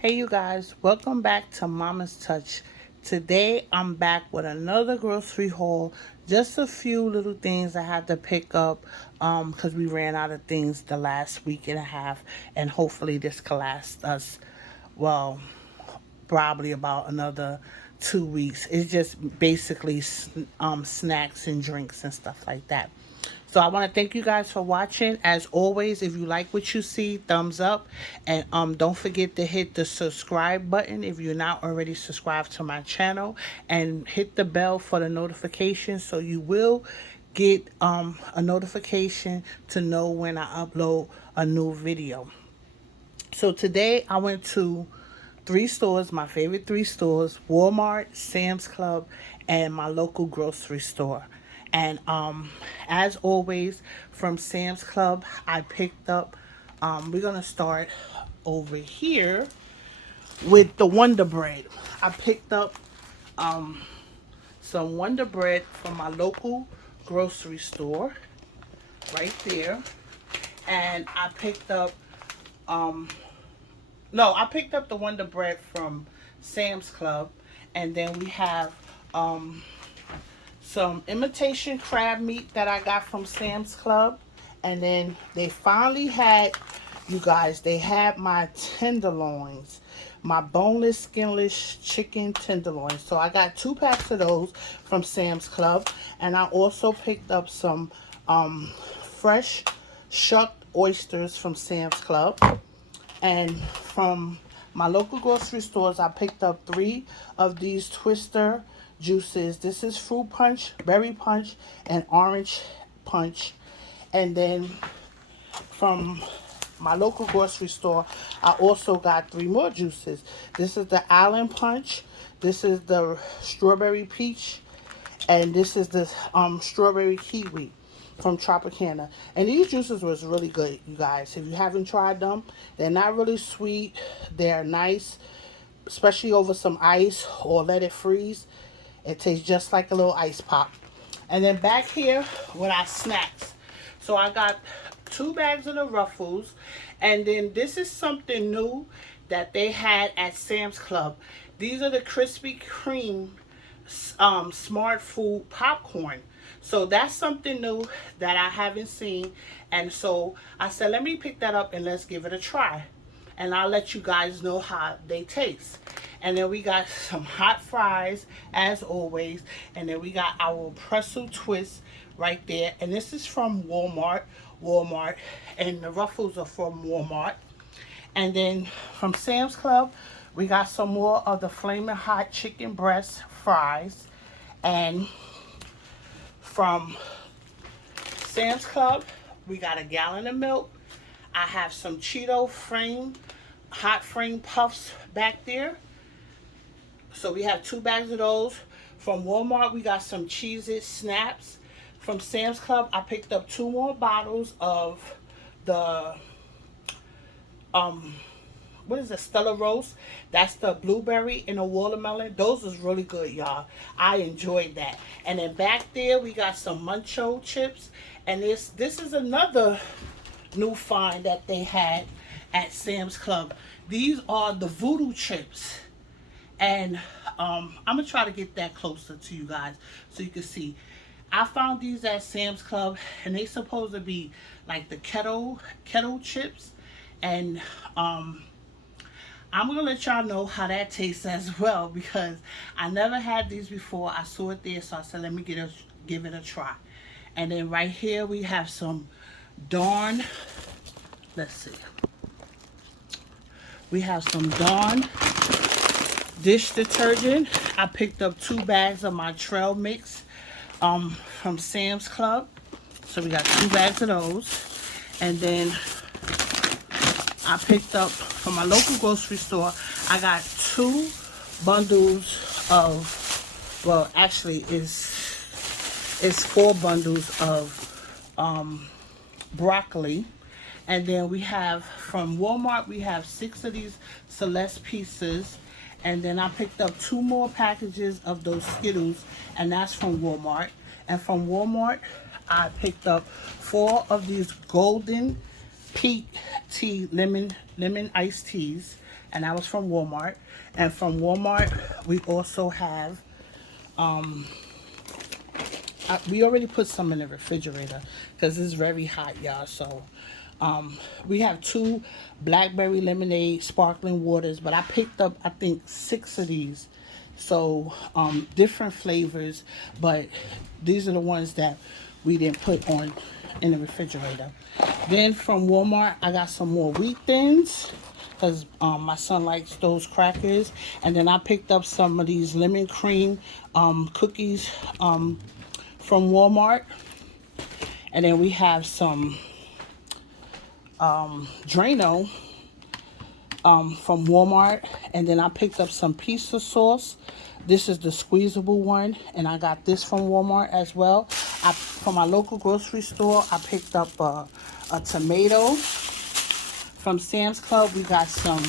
Hey you guys, welcome back to Mama's Touch. Today I'm back with another grocery haul. Just a few little things I had to pick up because we ran out of things the last week and a half, and hopefully this can last us, well, probably about another 2 weeks. It's just basically snacks and drinks and stuff like that. So I want to thank you guys for watching. As always, if you like what you see, thumbs up, and don't forget to hit the subscribe button if you're not already subscribed to my channel, and hit the bell for the notifications so you will get a notification to know when I upload a new video. So today I went to three stores, my favorite three stores: Walmart, Sam's Club, and my local grocery store. And as always, from Sam's Club, I picked up. We're gonna start over here with the Wonder Bread. I picked up some Wonder Bread from my local grocery store, right there, and I picked up no, I picked up the Wonder Bread from Sam's Club, and then we have um, some imitation crab meat that I got from Sam's Club, and then they finally had, you guys, they had my tenderloins, my boneless, skinless chicken tenderloins. So I got 2 packs of those from Sam's Club, and I also picked up some fresh shucked oysters from Sam's Club. And from my local grocery stores, I picked up 3 of these Twister juices. This is fruit punch, berry punch, and orange punch. And then from my local grocery store, I also got 3 more juices. This is the Allen punch. This is the strawberry peach, and this is the strawberry kiwi from Tropicana. And these juices was really good, you guys. If you haven't tried them, they're not really sweet. They're nice, especially over some ice or let it freeze. It tastes just like a little ice pop. And then back here with our snacks. So I got 2 bags of the Ruffles, and then this is something new that they had at Sam's Club. These are the Krispy Kreme smart food popcorn. So that's something new that I haven't seen, and so I said let me pick that up and let's give it a try, and I'll let you guys know how they taste. And then we got some hot fries as always, and then we got our pretzel twist right there, and this is from Walmart, and the Ruffles are from Walmart. And then from Sam's Club, we got some more of the flaming hot chicken breast fries. And from Sam's Club, we got a gallon of milk. I have some Cheeto hot frame puffs back there. So we have 2 bags of those. From Walmart, we got some Cheez-It Snaps. From Sam's Club, I picked up 2 more bottles of the what is it, Stella Roast. That's the blueberry and the watermelon. Those was really good, y'all. I enjoyed that. And then back there we got some Muncho chips, and this is another new find that they had at Sam's Club. These are the voodoo chips, and I'm gonna try to get that closer to you guys so you can see. I found these at Sam's Club, and they supposed to be like the kettle chips, and I'm gonna let y'all know how that tastes as well, because I never had these before. I saw it there, so I said let me give it a try. And then right here we have some Dawn. Let's see. We have some Dawn dish detergent. I picked up 2 bags of my trail mix from Sam's Club. So we got 2 bags of those. And then I picked up from my local grocery store, I got 2 bundles of, well, actually it's 4 bundles of broccoli. And then we have from Walmart, we have 6 of these Celeste pieces. And then I picked up 2 more packages of those Skittles, and that's from Walmart. And from Walmart, I picked up 4 of these golden peak tea lemon iced teas. and that was from Walmart. And from Walmart, we also have, we already put some in the refrigerator because it's very hot, y'all. So we have 2 blackberry lemonade sparkling waters, but I picked up, I think, 6 of these. So different flavors, but these are the ones that we didn't put on in the refrigerator. Then from Walmart, I got some more wheat thins because my son likes those crackers. And then I picked up some of these lemon cream cookies from Walmart. And then we have some Drano from Walmart. And then I picked up some pizza sauce. This is the squeezable one, and I got this from Walmart as well. From my local grocery store, I picked up a tomato. From Sam's Club, we got some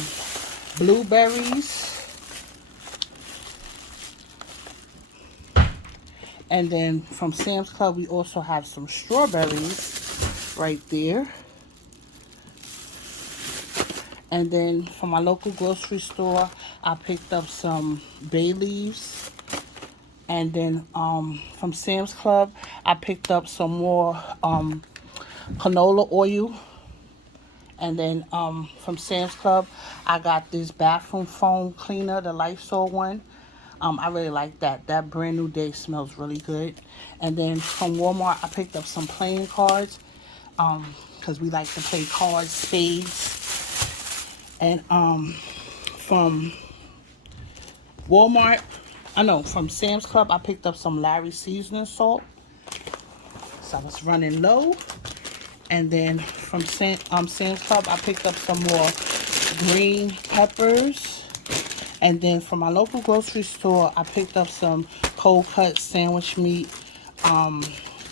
blueberries. And then from Sam's Club, we also have some strawberries right there. And then from my local grocery store, I picked up some bay leaves. And then from Sam's Club, I picked up some more canola oil. And then from Sam's Club, I got this bathroom foam cleaner, the Lysol one. I really like that. That Brand New Day smells really good. And then from Walmart, I picked up some playing cards because we like to play cards, spades. And from Walmart, from Sam's Club, I picked up some Larry seasoning salt. So I was running low. And then from Sam's Club, I picked up some more green peppers. And then from my local grocery store, I picked up some cold cut sandwich meat,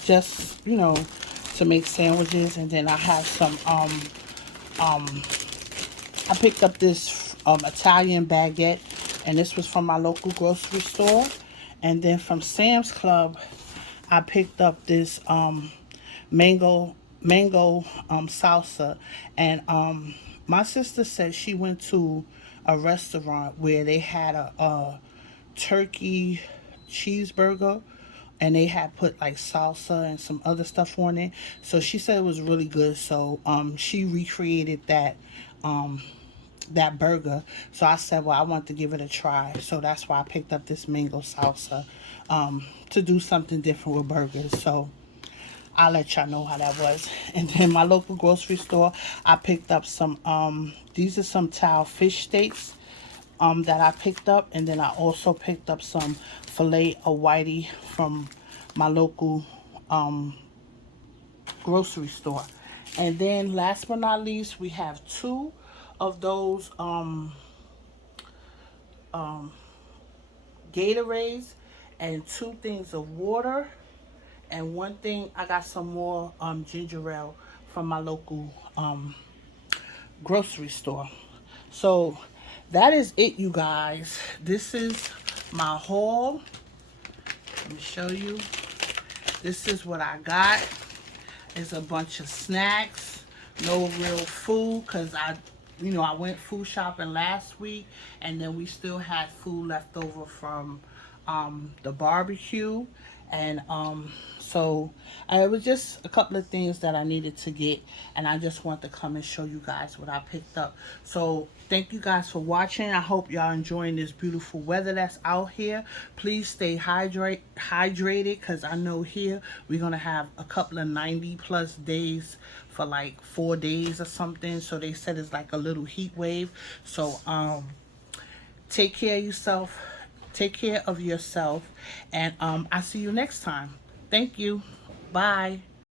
just, to make sandwiches. And then I have some, I picked up this Italian baguette, and this was from my local grocery store. And then from Sam's Club, I picked up this mango salsa. And my sister said she went to a restaurant where they had a turkey cheeseburger, and they had put like salsa and some other stuff on it. So she said it was really good. So she recreated that burger. So I said, well, I want to give it a try. So that's why I picked up this mango salsa to do something different with burgers. So I'll let y'all know how that was. And then my local grocery store, I picked up some, these are some Tao fish steaks that I picked up. And then I also picked up some filet of whitey from my local grocery store. And then last but not least, we have 2 of those Gatorades and 2 things of water. And one thing, I got some more ginger ale from my local grocery store. So that is it, you guys. This is my haul. Let me show you. This is what I got. It's a bunch of snacks. No real food because I went food shopping last week, and then we still had food left over from the barbecue. And so it was just a couple of things that I needed to get, and I just want to come and show you guys what I picked up. So thank you guys for watching. I hope y'all enjoying this beautiful weather that's out here. Please stay hydrated because I know here we're gonna have a couple of 90+ days for like 4 days or something. So they said it's like a little heat wave. So take care of yourself. Take care of yourself, and I'll see you next time. Thank you. Bye.